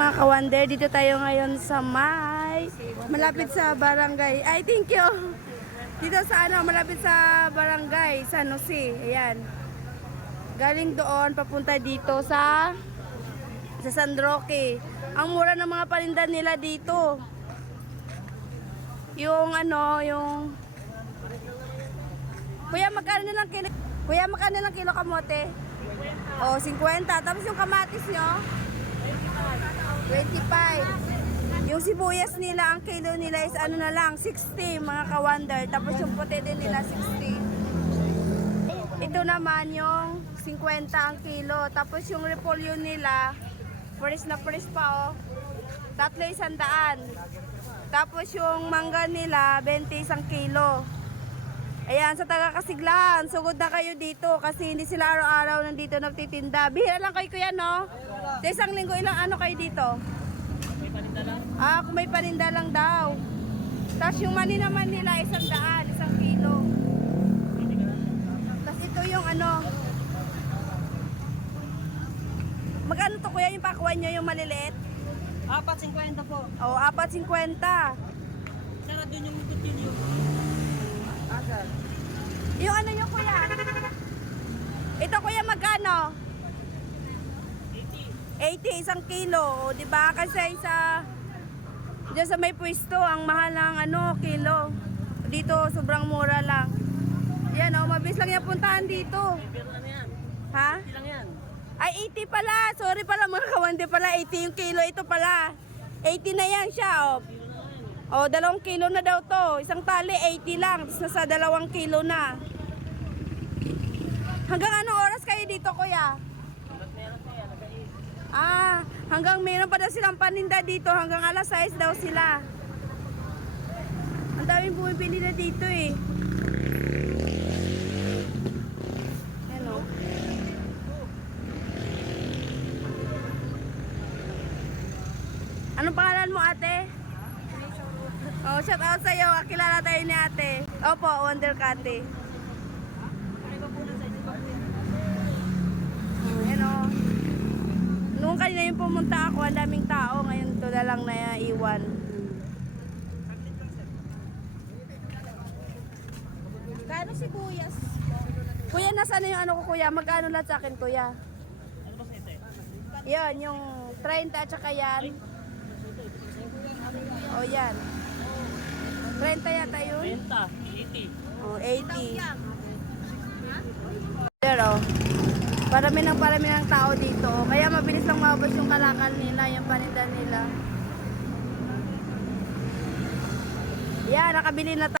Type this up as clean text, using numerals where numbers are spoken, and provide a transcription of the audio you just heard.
mga kawander, dito tayo ngayon sa malapit sa barangay. Ay, thank you. Dito sa malapit sa barangay San Jose. Ayan. Galing doon papunta dito sa San Roque. Ang mura ng mga paninda nila dito. Yung Kuya, magkano nilang kilo? Kuya, magkano nilang kilo kamote? 50. Oh, 50. Tapos yung kamatis nyo? 25. Yung sibuyas nila, ang kilo nila is ano na lang, 60 mga kawander. Tapos yung puti din nila, 60. Ito naman yung 50 ang kilo. Tapos yung repolyo nila, fresh na fresh pa oh. 300. Tapos yung mangga nila, 20 isang kilo. Ayan, sa taga-Kasiglahan, sugod na kayo dito kasi hindi sila araw-araw nandito nagtitinda. Bihira lang kayo kuya, no? Sa isang linggo, ilang ano kayo dito? May paninda lang. Ah, kung may paninda lang daw. Tapos yung mani naman nila, 100, isang kilo. Tapos ito yung magkano to kuya yung pakuan nyo, yung maliliit? 4.50 po. Oo, 4.50. Sarap din yung kutilyo. Asal. Yung yung kuya? Ito kuya magkano? 80 isang kilo, 'di ba? Kasi diyan sa may pwesto ang mahal ng kilo. Dito sobrang mura lang. Yan mabilis lang yung puntahan dito. Ha? 80 lang yan. Ay 80 pala. Sorry pala mga kawande pala 80 yung kilo ito pala. 80 na yan siya Oh, 2 kilo na daw to. Isang tali, 80 lang. Tapos nasa 2 kilo na. Hanggang anong oras kayo dito, kuya? Ah, hanggang meron pa daw silang paninda dito. Hanggang alas 6 daw sila. Ang daming bumibili na dito eh. Hello. Anong pangalan mo, ate? Oh, shout out sa'yo. Kilala tayo ni ate. Opo, Wonder Kate. Ayan o. Noong kanina yung pumunta ako, ang daming tao. Ngayon ito na lang na iwan. Kano sibuyas? Kuya, nasaan yung ko kuya? Magkano lahat sa akin kuya? Ano ba sa ito? Yan, yung 30 at saka yan. O yan. 30 yata yun? 80. Oh, 80. Pero, parami ng tao dito. Kaya mabilis lang maubos yung kalakal nila, yung paninda nila. Yan, nakabili na tayo.